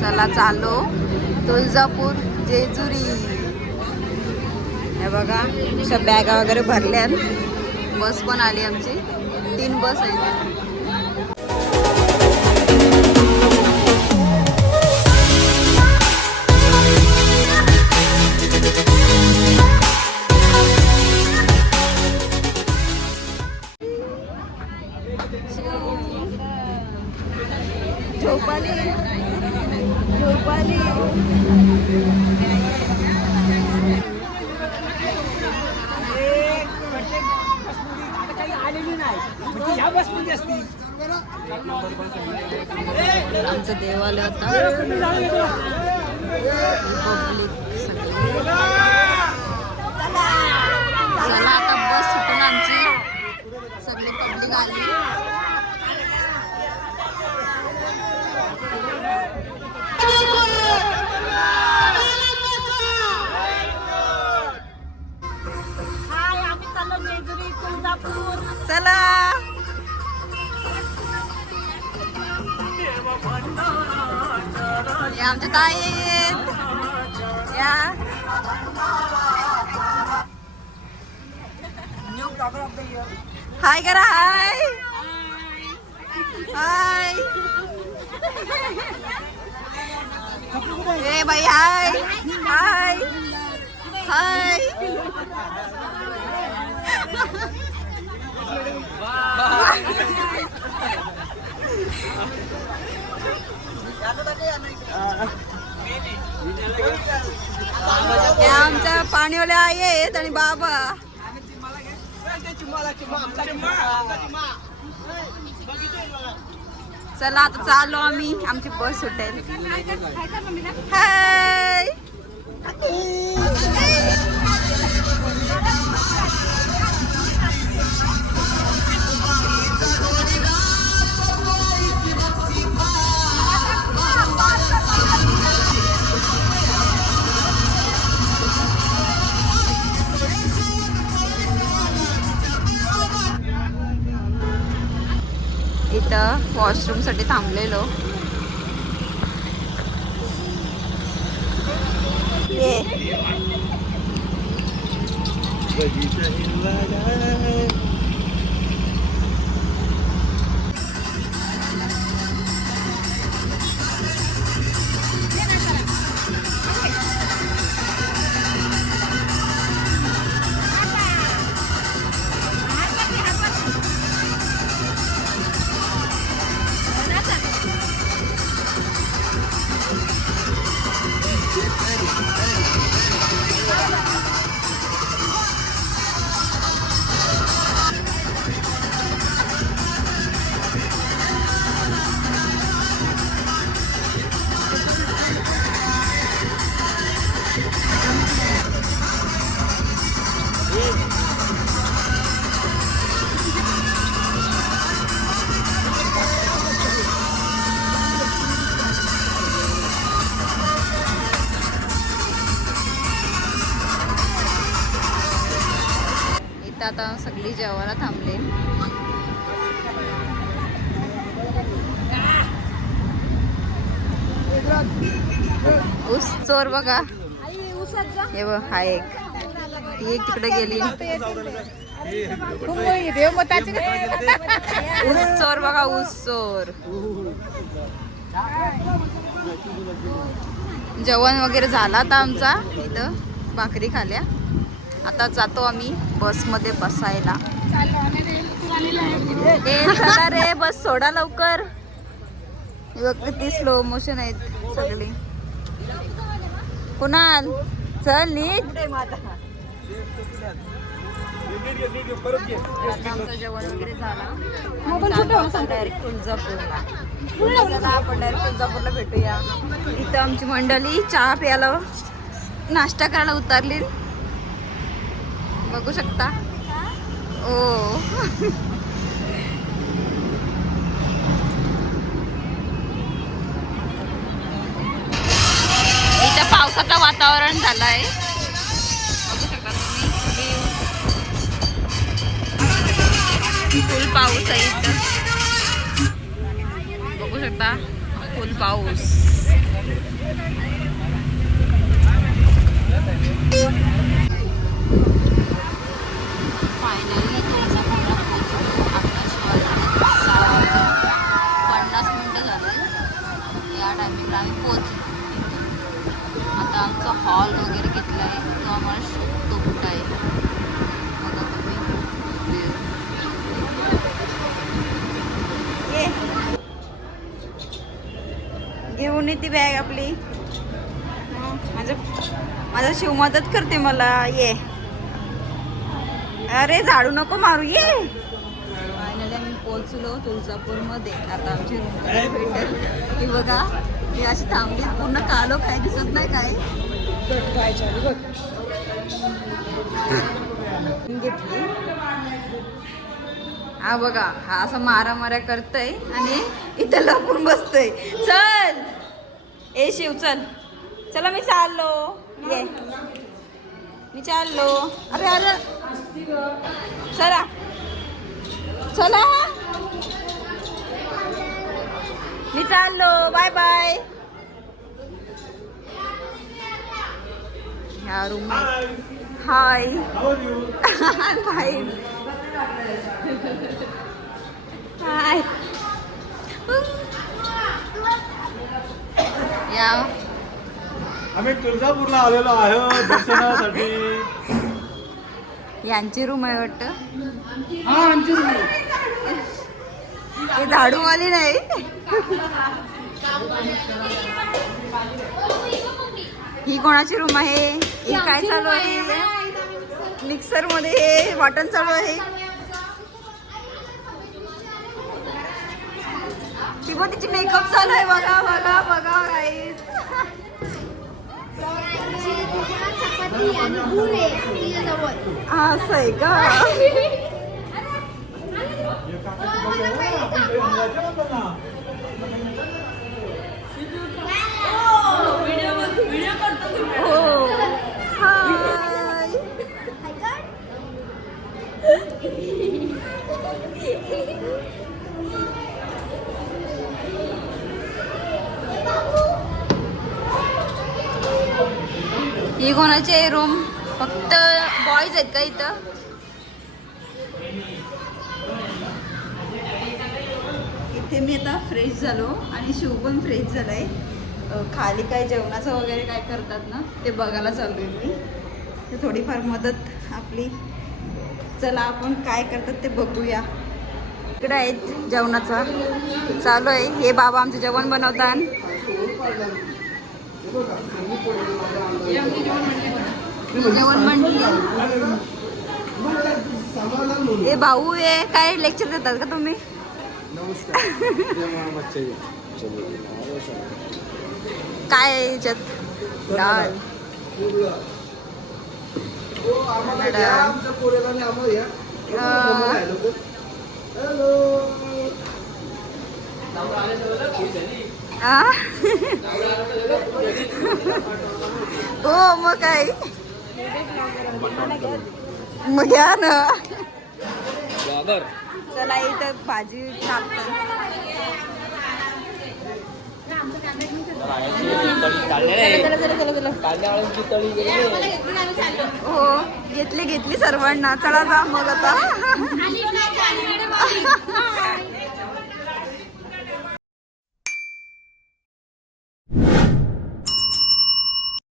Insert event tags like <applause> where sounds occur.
चला चालो. तुळजापूर जेजुरी. हे बघा अशा बॅगा वगैरे भरल्यात. बस पण आली आमची. तीन बस आहेत. आमचं देवालय आता. पब्लिक चला आता बस सुटून आमची सगळी पब्लिक आली. चला. हे आमच्या ताई आहेत या हाय करा हाय हाय ए बाई हाय हाय हाय आहेत आणि बाबा. चला आता चाललो आम्ही. आमची बस सुटेल. हाय वॉशरूमसाठी वॉशरूमसाठी थांबलेलो ये आता जेवायला थांबले. ऊस चोर बघा. हे बघ हा एक. ही एक तिकडे गेली. ऊस चोर बघा ऊस चोर. जेवण वगैरे झाला आता आमचा. इथं भाकरी खाल्या. आता जातो आम्ही बसमध्ये बसायला. ए चला रे बस सोडा लवकर. किती स्लो मोशन आहेत सगळी. कुणाल? चल आमचं जेवण वगैरे झालं डायरेक्ट तुळजापूरला चला आपण डायरेक्ट तुळजापूरला भेटूया. इथं आमची मंडळी चहा प्यायला नाश्ता करायला उतरली. बघू शकता. ओ. इथं पावसाचं वातावरण झालंय. बघू शकता तुम्ही. फुल पाऊस आहे इथं. बघू शकता फुल पाऊस फायनली तुळजापूरला पोहोचलो आत्ताची वाजले सहा वाजून पन्नास मिनटं झाले या टायमिंगला आम्ही पोहोचलो आता आमचा हॉल वगैरे घेतला आहे तो आम्हाला शोधतो कुठं आहे बघा तुम्ही ये घेऊन येते बॅग आपली? माझं माझा शिव मदत करते मला ये. अरे झाडू नको मारू ये. फायनली आम्ही पोहोचलो तुळजापूरमध्ये. आता आमची रूम भेटेल. ही बघा ही अशी थांबली. पूर्ण कालो काय दिसत नाही काय. घेतली. हा बघा हा असं मारा माऱ्या करतय आणि इथं लपून बसतय. चल! ए शिव चल. चला मी चाललो. ये. मी चाललो. अरे अरे. चला. चला. मी चाललो. Bye bye. ह्या रूम हाय. Bye <laughs> hi. या. आम्ही तुळजापूरला आलेलो आहे दर्शनासाठी. यांची रूम आहे वाटतं. हा आमची हे झाडूवाली नाही. ही कोणाची रूम आहे? ही काय चालू आहे? मिक्सरमध्ये वाटण चालू आहे. किंवा तिची मेकअप चालू आहे बघा बघा बघा guys. असं आहे का हो हाय ही कोणाची आहे रूम फक्त बॉईज आहेत का इथं? इथे मी आता फ्रेश झालो आणि शिव पण फ्रेश झालाय. आहे खाली काय जेवणाचं वगैरे काय करतात ना ते बघायला चालू आहे मी. ते थोडीफार मदत आपली. चला आपण काय करतात ते बघूया. इकडे आहेत जेवणाचा. चालू आहे. हे बाबा आमचं जेवण बनवतात. जेवण म्हणली हे भाऊ आहे काय लेक्चर देतात का तुम्ही? <laughs> काय याच्यात? डाळ आ? हो मग काय? मग घ्या ना. चला इथं भाजी टाकतात हो घेतली घेतली सर्वांना. चला जा मग आता.